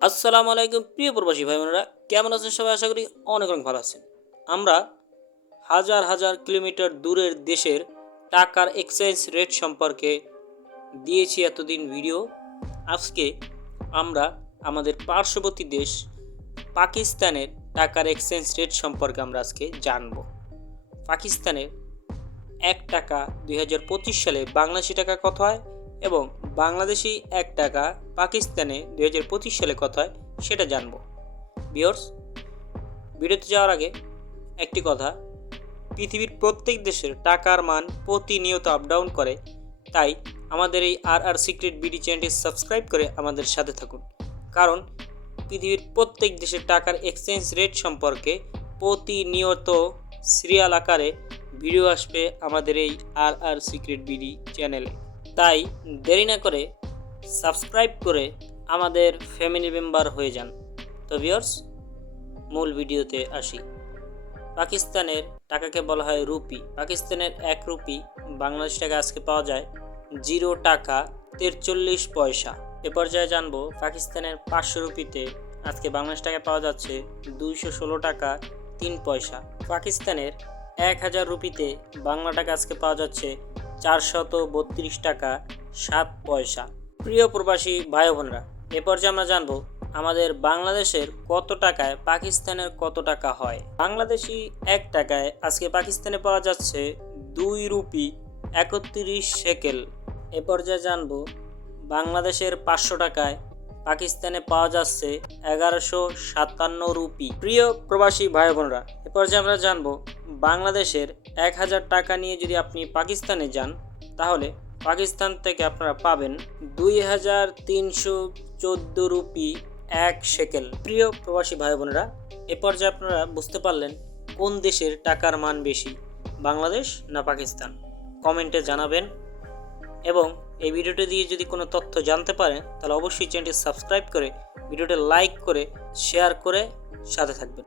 আসসালামু আলাইকুম, প্রিয় প্রবাসী ভাই বোনেরা কেমন আছেন সবাই? আশা করি অনেক অনেক ভালো আছেন। আমরা হাজার হাজার কিলোমিটার দূরের দেশের টাকার এক্সচেঞ্জ রেট সম্পর্কে দিয়েছি এতদিন ভিডিও আজকে আমরা আমাদের পার্শ্ববর্তী দেশ পাকিস্তানের টাকার এক্সচেঞ্জ রেট সম্পর্কে আমরা আজকে জানব। পাকিস্তানের এক টাকা দু হাজার পঁচিশ সালে বাংলাদেশি টাকা কত হয় এবং বাংলাদেশি এক টাকা পাকিস্তানে দু হাজার পঁচিশ সালে কত হয় সেটা জানব। বিয়র্স ভিডিওতে যাওয়ার আগে একটি কথা, পৃথিবীর প্রত্যেক দেশের টাকার মান প্রতিনিয়ত আপ ডাউন করে, তাই আমাদের এই আর আর সিক্রেট বিডি চ্যানেলটি সাবস্ক্রাইব করে আমাদের সাথে থাকুন। কারণ পৃথিবীর প্রত্যেক দেশের টাকার এক্সচেঞ্জ রেট সম্পর্কে প্রতিনিয়ত সিরিয়াল আকারে ভিডিও আসবে আমাদের এই আর আর সিক্রেট বিডি চ্যানেলে তাই দেরি না করে সাবস্ক্রাইব করে আমাদের ফ্যামিলি মেম্বার হয়ে যান। তো ভিউয়ার্স, মূল ভিডিওতে আসি। পাকিস্তানের টাকাকে বলা হয় রুপি। পাকিস্তানের এক রুপি বাংলাদেশ টাকা আজকে পাওয়া যায় জিরো টাকা তেরচল্লিশ পয়সা। এ পর্যায়ে জানব পাকিস্তানের পাঁচশো রুপিতে আজকে বাংলাদেশ টাকা পাওয়া যাচ্ছে দুইশো ষোলো টাকা তিন পয়সা। পাকিস্তানের এক হাজার রুপিতে বাংলা টাকা আজকে পাওয়া যাচ্ছে চারশত বত্রিশ টাকা, সাত পয়সা। প্রিয় প্রবাসী ভাই বোনরা, এ পর্যায়ে আমরা জানব আমাদের বাংলাদেশের কত টাকায় পাকিস্তানের কত টাকা হয়। বাংলাদেশি এক টাকায় আজকে পাকিস্তানে পাওয়া যাচ্ছে দুই রুপি একত্রিশ সেকেল। এ পর্যায়ে জানব বাংলাদেশের পাঁচশো টাকায় পাকিস্তানে পাওয়া যাচ্ছে এগারোশো সাতান্ন রুপি। প্রিয় প্রবাসী ভাই বোনরা, এ পর্যায়ে আমরা জানব বাংলাদেশের এক হাজার টাকা নিয়ে যদি আপনি পাকিস্তানে যান, তাহলে পাকিস্তান থেকে আপনারা পাবেন দুই হাজার তিনশো চোদ্দ রুপি এক সেকেল। প্রিয় প্রবাসী ভাই বোনেরা এ পর্যায়ে আপনারা বুঝতে পারলেন কোন দেশের টাকার মান বেশি, বাংলাদেশ না পাকিস্তান। কমেন্টে জানাবেন। এবং এই ভিডিওটি দিয়ে যদি কোনো তথ্য জানতে পারেন, তাহলে অবশ্যই চ্যানেলটি সাবস্ক্রাইব করে ভিডিওটি লাইক করে, শেয়ার করে সাথে থাকবেন।